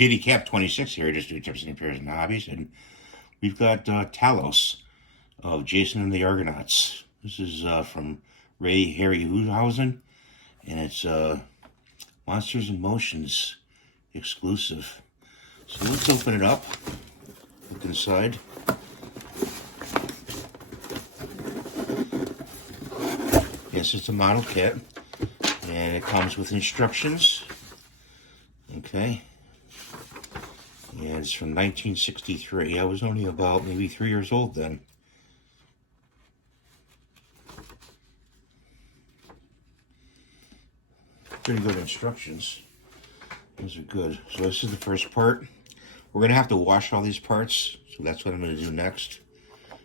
JD Cap 26 here, just do tips and repairs and hobbies, and we've got Talos of Jason and the Argonauts. This is from Ray Harryhausen, and it's Monsters in Motions exclusive. So let's open it up, look inside. Yes, it's a model kit, and it comes with instructions. Okay, and it's from 1963. I was only about maybe 3 years old then. Pretty good instructions. These are good. So this is the first part. We're going to have to wash all these parts, so that's what I'm going to do next.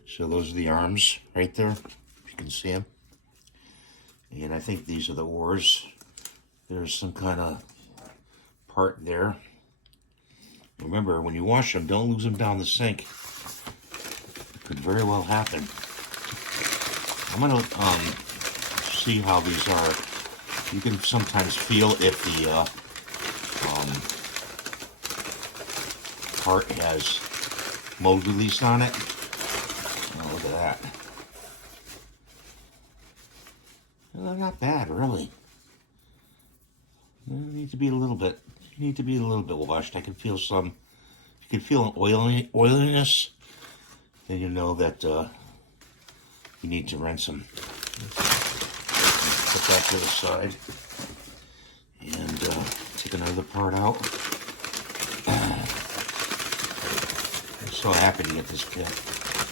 So those are the arms right there, if you can see them. And I think these are the oars. There's some kind of part there. Remember, when you wash them, don't lose them down the sink. It could very well happen. I'm going to see how these are. You can sometimes feel if the part has mold release on it. Oh, look at that. Well, not bad, really. You need to be a little bit washed. I can feel some. You can feel an oiliness, then you know that you need to rinse them. Put that to the side and take another part out. I'm so happy to get this kit.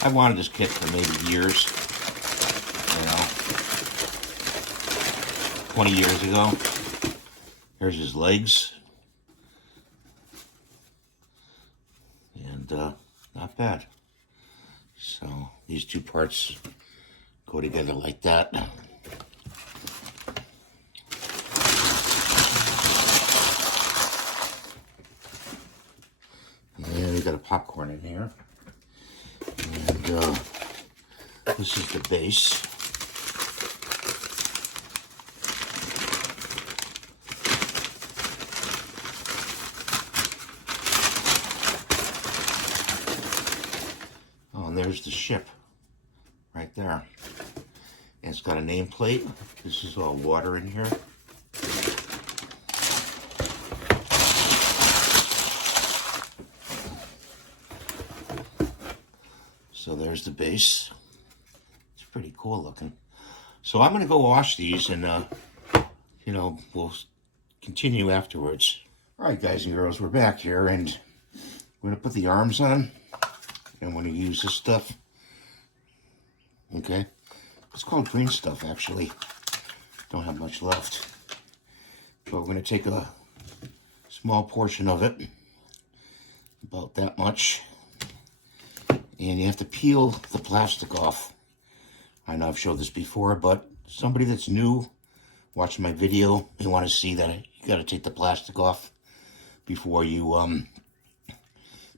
I wanted this kit for maybe years. You know, 20 years ago. Here's his legs. And not bad. So these two parts go together like that. And we got a popcorn in here. And this is the base. Oh, and there's the ship right there. And it's got a nameplate. This is all water in here. So there's the base. It's pretty cool looking. So I'm going to go wash these and, you know, we'll continue afterwards. All right, guys and girls, we're back here and we're going to put the arms on. And I'm going to use this stuff. Okay. It's called green stuff, actually. Don't have much left. But we're going to take a small portion of it. About that much. And you have to peel the plastic off. I know I've showed this before, but somebody that's new watching my video, they want to see that you got to take the plastic off before you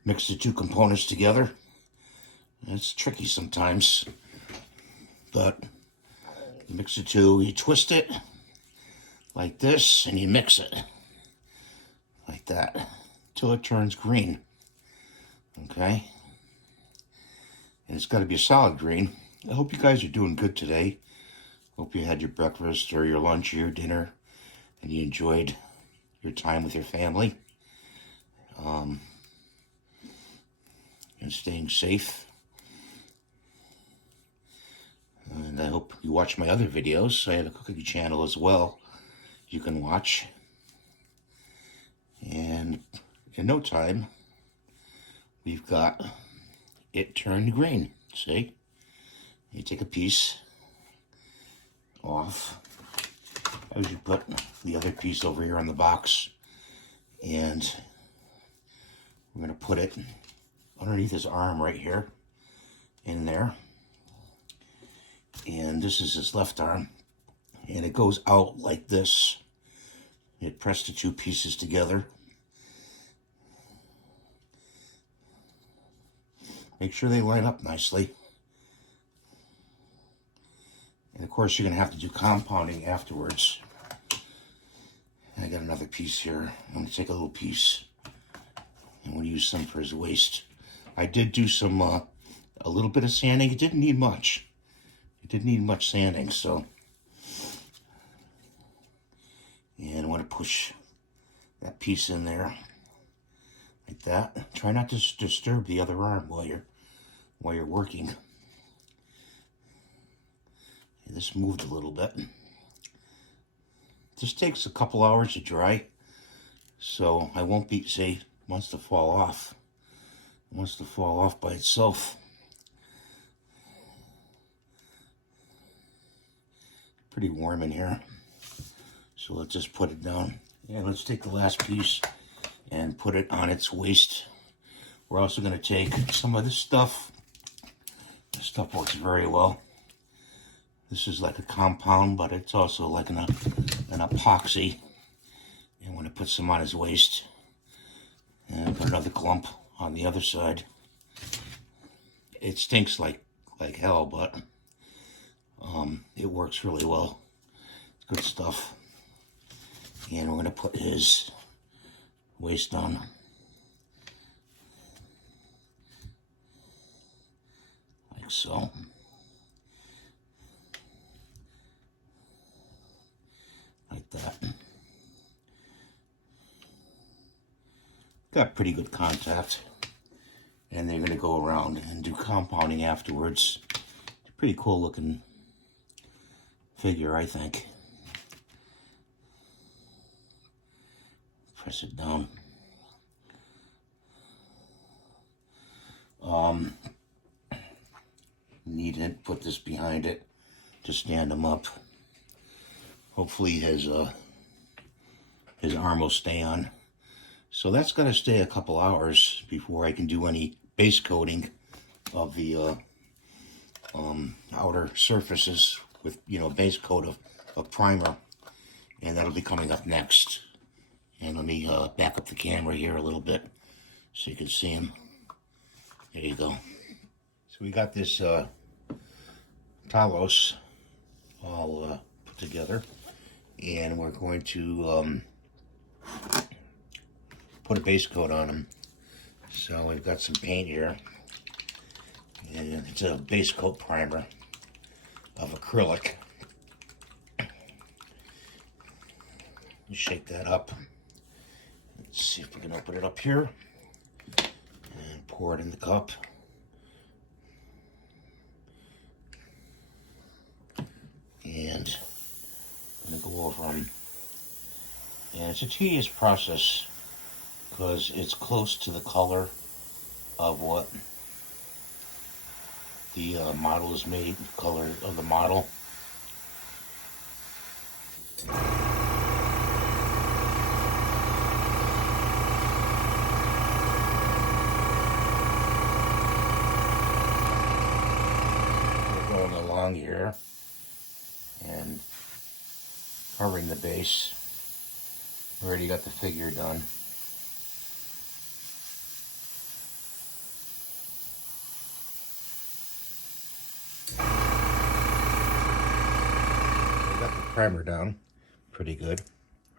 mix the two components together. It's tricky sometimes, but you mix the two, you twist it like this, and you mix it like that until it turns green. Okay? And it's got to be a solid green. I hope you guys are doing good today. Hope you had your breakfast or your lunch or your dinner and you enjoyed your time with your family. And staying safe. And I hope you watch my other videos. I have a cooking channel as well you can watch. And in no time, we've got it turned green. See? You take a piece off. I usually put the other piece over here on the box. And we're going to put it underneath his arm right here. In there. And this is his left arm. And it goes out like this. You press the two pieces together. Make sure they line up nicely. And of course, you're going to have to do compounding afterwards. And I got another piece here. I'm going to take a little piece use some for his waist. I did do some, a little bit of sanding. It didn't need much. It didn't need much sanding, so. And I want to push that piece in there, like that. Try not to disturb the other arm while you're working. And this moved a little bit. This takes a couple hours to dry, so I won't be, say, it wants to fall off. It wants to fall off by itself. Pretty warm in here. So let's just put it down. And let's take the last piece and put it on its waist. We're also going to take some of this stuff. This stuff works very well. This is like a compound, but it's also like an epoxy. And I'm going to put some on his waist. And put another clump on the other side. It stinks like hell, but it works really well. It's good stuff. And we're going to put his waist on. Like so. Like that. Got pretty good contact. And they're going to go around and do compounding afterwards. It's a pretty cool looking figure, I think. Press it down. Need to put this behind it to stand him up. Hopefully his arm will stay on. So that's got to stay a couple hours before I can do any base coating of the outer surfaces with, base coat of primer. And that'll be coming up next. And let me back up the camera here a little bit so you can see him. There you go. So we got this Talos all put together. And we're going to put a base coat on him. So we've got some paint here. And it's a base coat primer of acrylic. You shake that up. Let's see if we can open it up here. And pour it in the cup. And I'm going to go over them. And it's a tedious process because it's close to the color of what the model is made, color of the model. We're going along here and covering the base. Already got the figure done. We got the primer down pretty good,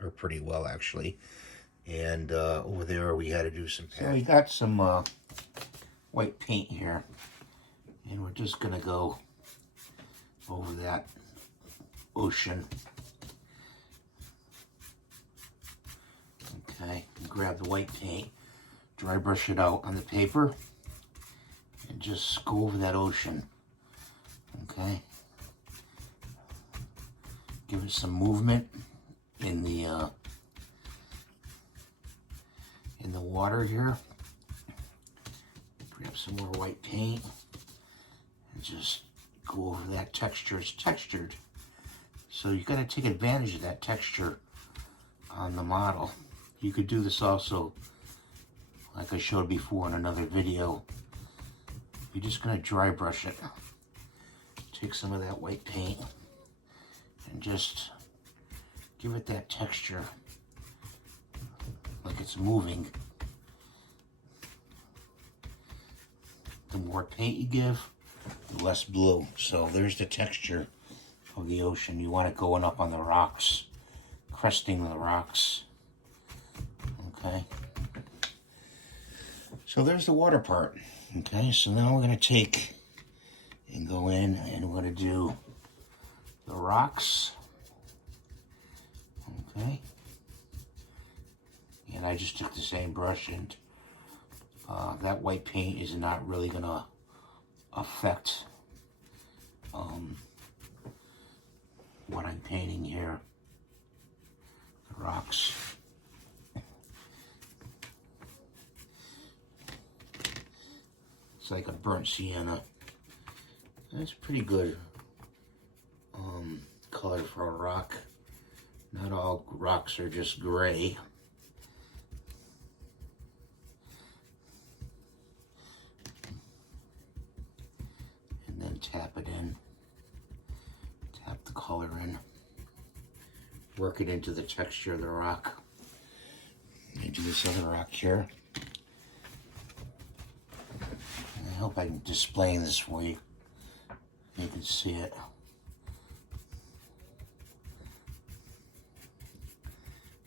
or pretty well actually. And over there we had to do some paint. So we got some white paint here, and we're just gonna go over that ocean. Okay, grab the white paint, dry brush it out on the paper, and just go over that ocean. Okay, give it some movement in the water here. Grab some more white paint and just go over that texture. It's textured, so you got to take advantage of that texture on the model. You could do this also, like I showed before in another video. You're just going to dry brush it. Take some of that white paint and just give it that texture, like it's moving. The more paint you give, the less blue. So there's the texture of the ocean. You want it going up on the rocks, cresting the rocks. Okay. So there's the water part. Okay, so now we're going to take and go in and we're going to do the rocks. Okay. And I just took the same brush, and that white paint is not really going to affect what I'm painting here. The rocks. It's like a burnt sienna. That's pretty good color for a rock. Not all rocks are just gray. And then tap it in. Tap the color in. Work it into the texture of the rock. And do this other rock here. I hope I'm displaying this for you. You can see it.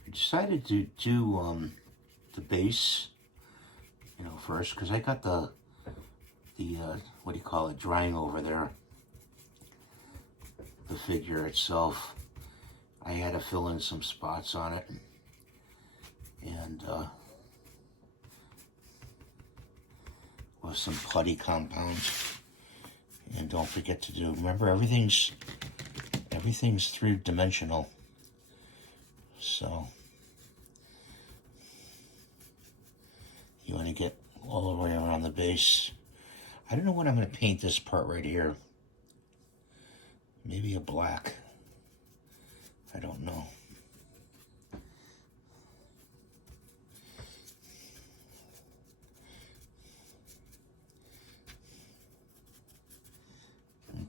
I decided to do the base, first, because I got the what do you call it, drying over there. The figure itself. I had to fill in some spots on it, and with some putty compound. And don't forget to do, remember, everything's 3-dimensional. So you want to get all the way around the base. I don't know what I'm going to paint this part right here. Maybe a black. I don't know.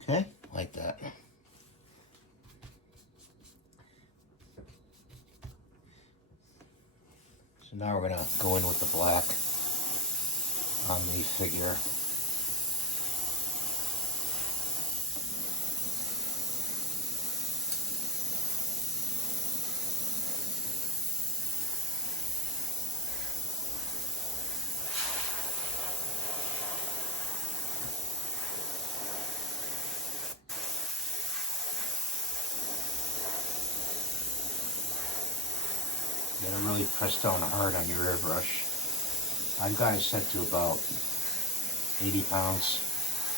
Okay, like that. So now we're going to go in with the black on the figure. You gotta really press down hard on your airbrush. I've got it set to about 80 pounds,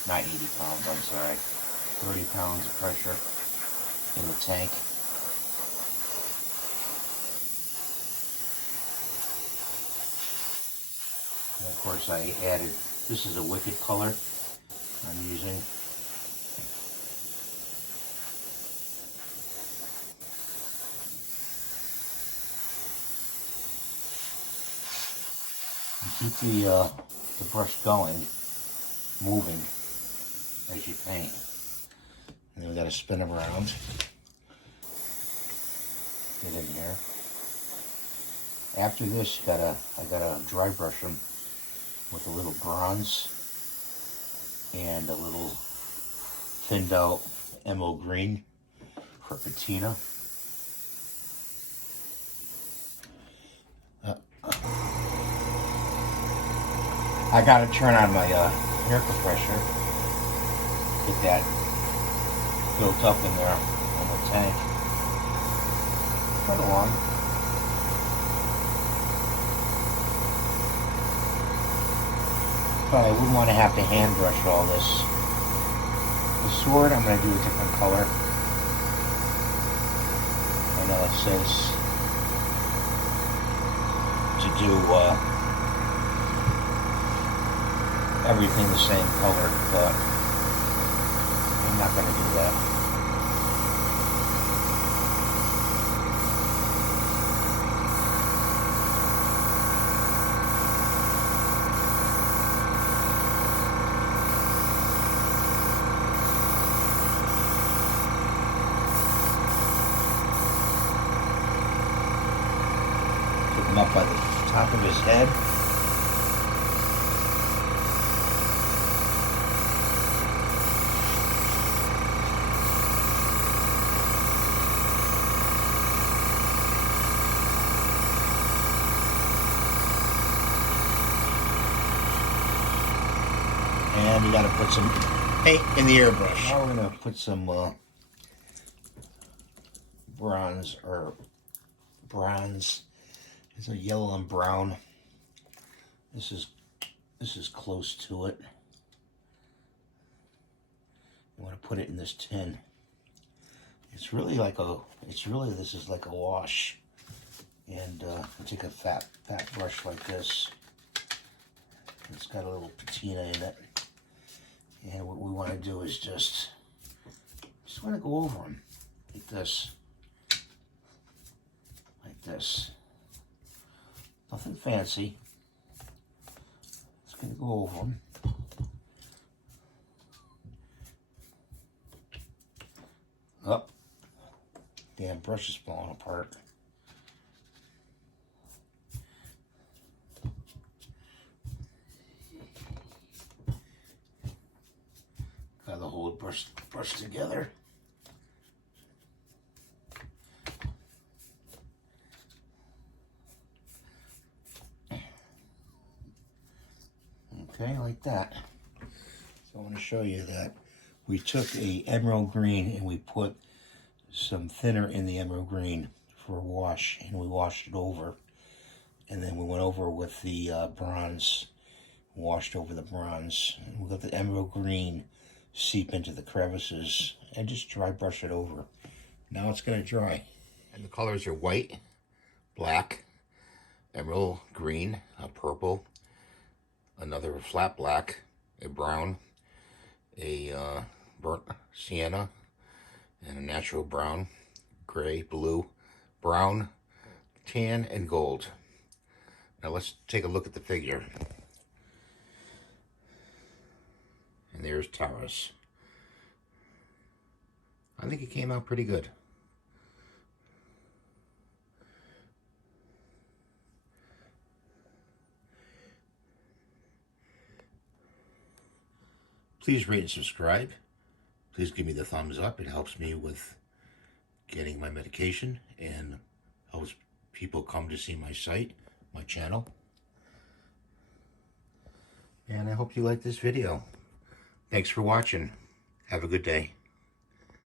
not 80 pounds, I'm sorry, 30 pounds of pressure in the tank. And of course I added, this is a wicked color I'm using. Keep the brush going, moving as you paint. And then we got to spin them around. Get in here. After this, I gotta dry brush them with a little bronze and a little thinned out emerald green for patina. I gotta turn on my air compressor, get that built up in there in the tank. Right along. But I wouldn't want to have to hand brush all this. The sword, I'm going to do a different color. I know it says to do everything the same color, but I'm not going to do that. Put him up by the top of his head. And you got to put some paint in the airbrush. Now we're going to put some bronze. It's a yellow and brown. This is close to it. You want to put it in this tin. This is like a wash. And take a fat brush like this. It's got a little patina in it. And what we want to do is just want to go over them like this. Like this. Nothing fancy. Just going to go over them. Up. Damn brush is falling apart. Got the whole brush together. Okay, like that. So I want to show you that we took a emerald green and we put some thinner in the emerald green for a wash, and we washed it over, and then we went over with the bronze, washed over the bronze, and we got the emerald green seep into the crevices and just dry brush it over. Now it's going to dry. And the colors are white, black, emerald green, a purple, another flat black, a brown, a burnt sienna, and a natural brown, gray, blue, brown, tan, and gold. Now let's take a look at the figure. And there's Talos. I think it came out pretty good. Please rate and subscribe. Please give me the thumbs up. It helps me with getting my medication and helps people come to see my site, my channel. And I hope you like this video. Thanks for watching. Have a good day.